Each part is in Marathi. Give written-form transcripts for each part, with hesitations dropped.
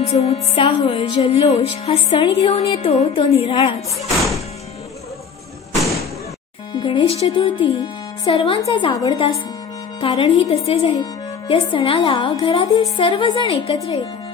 जो उत्साह जल्लोष हा सण घेऊन येतो तो निराळाच। गणेश चतुर्थी सर्वांचाच आवडता सण, कारण ही तसेच आहे। या सणाला घरातील सर्वजण एकत्र येतात।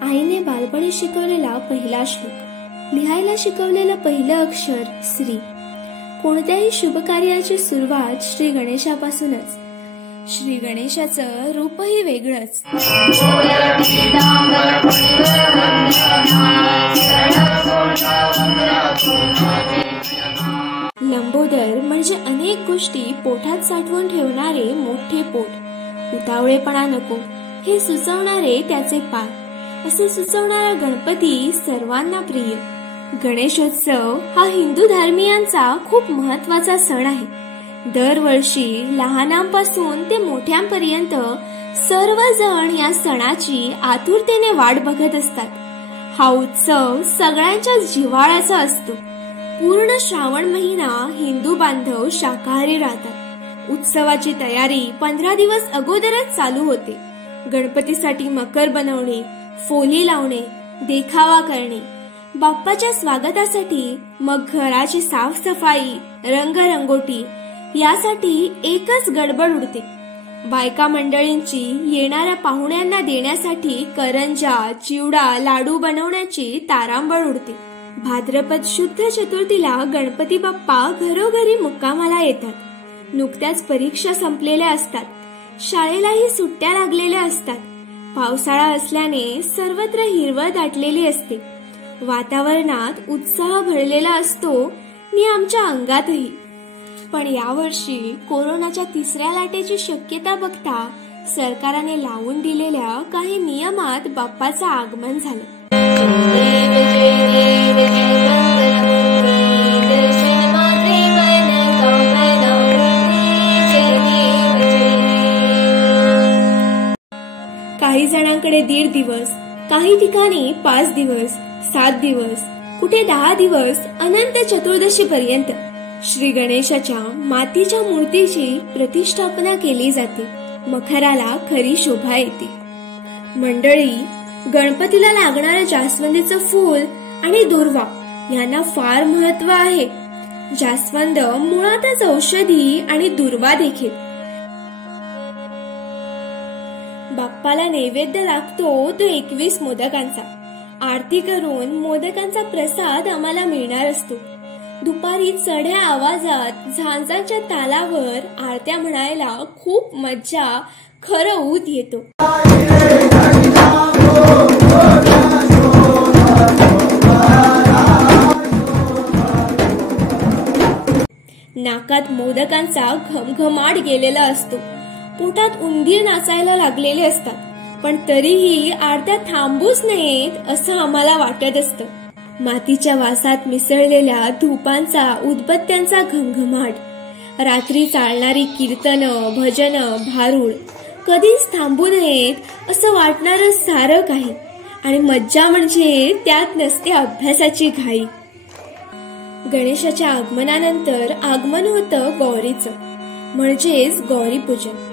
आईने बालपणी शिकवलेला पहिला श्लोक, लिहायला शिकवलेलं पहिलं अक्षर श्री। कोणत्याही शुभ कार्याची सुरुवात श्री गणेशापासूनच। श्री गणेशाचं रूपही वेगळंच। लंबोदर म्हणजे अनेक गोष्टी पोटात साठवून ठेवणारे मोठे पोट। उतावळेपणा नको हे सुचवणारे त्याचे पाय। असे सुचवणारा गणपती सर्वांना प्रिय। गणेशोत्सव हा हिंदू धर्मीयांचा खूप महत्वाचा सण आहे। दरवर्षी लहानांपासून ते मोठ्यांपर्यंत सर्वजण या सणाची आतुरतेने वाट बघत असतात। हा उत्सव सगळ्यांच्या जिव्हाळ्याचा असतो। पूर्ण श्रावण महिना हिंदू बांधव शाकाहारी राहतात। उत्सवाची तयारी 15 दिवस अगोदरच चालू होते। गणपतीसाठी मकर बनवणे, फोली लावणे, देखावा करणे, बाप्पाच्या स्वागतासाठी मग घराची साफसफाई, रंगरंगोटी यासाठी एकच गडबड उडते। बायका मंडळींची येणाऱ्या पाहुण्यांना देण्यासाठी करंजा, चिवडा, लाडू बनवण्याची तारांबळ उडते। भाद्रपद शुद्ध चतुर्थीला गणपती बाप्पा घरोघरी मुक्कामाला येतात। नुकत्याच परीक्षा संपलेल्या असतात, शाळेलाही सुट्ट्या लागलेल्या असतात। पावसाळा असल्याने सर्वत्र हिरवळ दाटलेली असते। वातावरणात उत्साह भरलेला असतो आणि आमच्या अंगातही। पण यावर्षी कोरोनाच्या तिसऱ्या लाटेची शक्यता बघता सरकारने लावून दिलेल्या काही नियमात बाप्पाचं आगमन झालं। काही जणांकडे 1.5 दिवस, काही ठिकाणी 5 दिवस, 7 दिवस, कुठे 10 दिवस, अनंत चतुर्दशी पर्यंत श्री गणेशाच्या मातीच्या मूर्तीची प्रतिष्ठापना केली जाते। मखराला खरी शोभा येते। मंडळी, गणपतीला लागणारं जास्वंदीचं फूल आणि दुर्वा यांना फार महत्व आहे। जास्वंद मुळातच औषधी आणि दुर्वा देखील। बाप्पाला नैवेद्य लागतो तो 21 मोदकांचा। आरती करून मोदकांचा प्रसाद आम्हाला मिळणार असतो। दुपारी चढ्या आवाजात झांजाच्या तालावर आरत्या म्हणायला खूप मज्जा, खरं ऊत येतो। नाकात मोदकांचा घमघमाट गेलेला असतो। पोटात उंदीर नाचायला लागलेले असतात। पण तरीही आरत्या थांबूच नयेत असं आम्हाला वाटत असतं। मातीच्या वासात मिसळलेल्या धूपांचा, उदबत्त्यांचा घमघमाट, रात्री चालणारी कीर्तनं, भजनं, भारुड कधीच थांबू नयेत असं वाटणारं सारं काही। आणि मज्जा म्हणजे त्यात नसते अभ्यासाची घाई। गणेशाच्या आगमनानंतर आगमन होतं गौरीचं, म्हणजेच गौरीपूजन।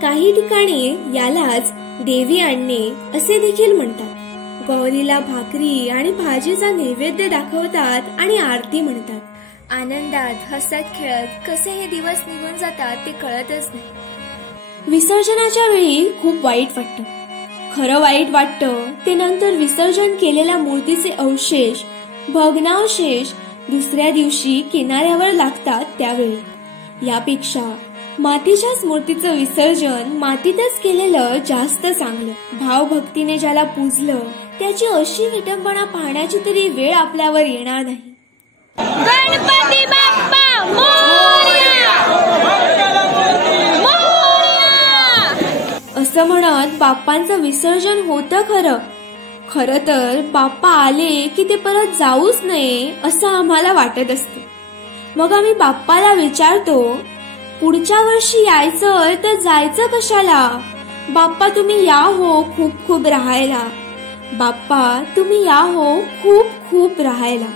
काही ठिकाणी यालाच देवी आणणे असे देखील म्हणतात। गौरीला भाकरी आणि भाजीचा नैवेद्य दाखवतात आणि आरती म्हणतात। आनंदात हसत खेळत कसे हे दिवस निघून जातात ते कळतच नाही। विसर्जनाच्या वेळी खूप वाईट वाटतं। खरं वाईट वाटतं ते नंतर विसर्जन केलेल्या मूर्तीचे अवशेष, भग्नावशेष दुसऱ्या दिवशी किनाऱ्यावर लागतात त्यावेळी। यापेक्षा मातीच्याच मूर्तीचं विसर्जन मातीतच केलेलं जास्त चांगलं। भावभक्तीने ज्याला पूजलं त्याची अशी विटंबना पाहण्याची तरी वेळ आपल्यावर येणार नाही। गणपती बाप्पा मोरया, असं म्हणत बाप्पांचं विसर्जन होतं खरं। खरं तर बाप्पा आले की ते परत जाऊच नये असं आम्हाला वाटत असतं। मग आम्ही बाप्पाला विचारतो, पुढच्या वर्षी यायचं तर जायचं कशाला? बाप्पा तुम्ही या हो खूप खूप राहायला। बाप्पा तुम्ही या हो खूप खूप राहायला.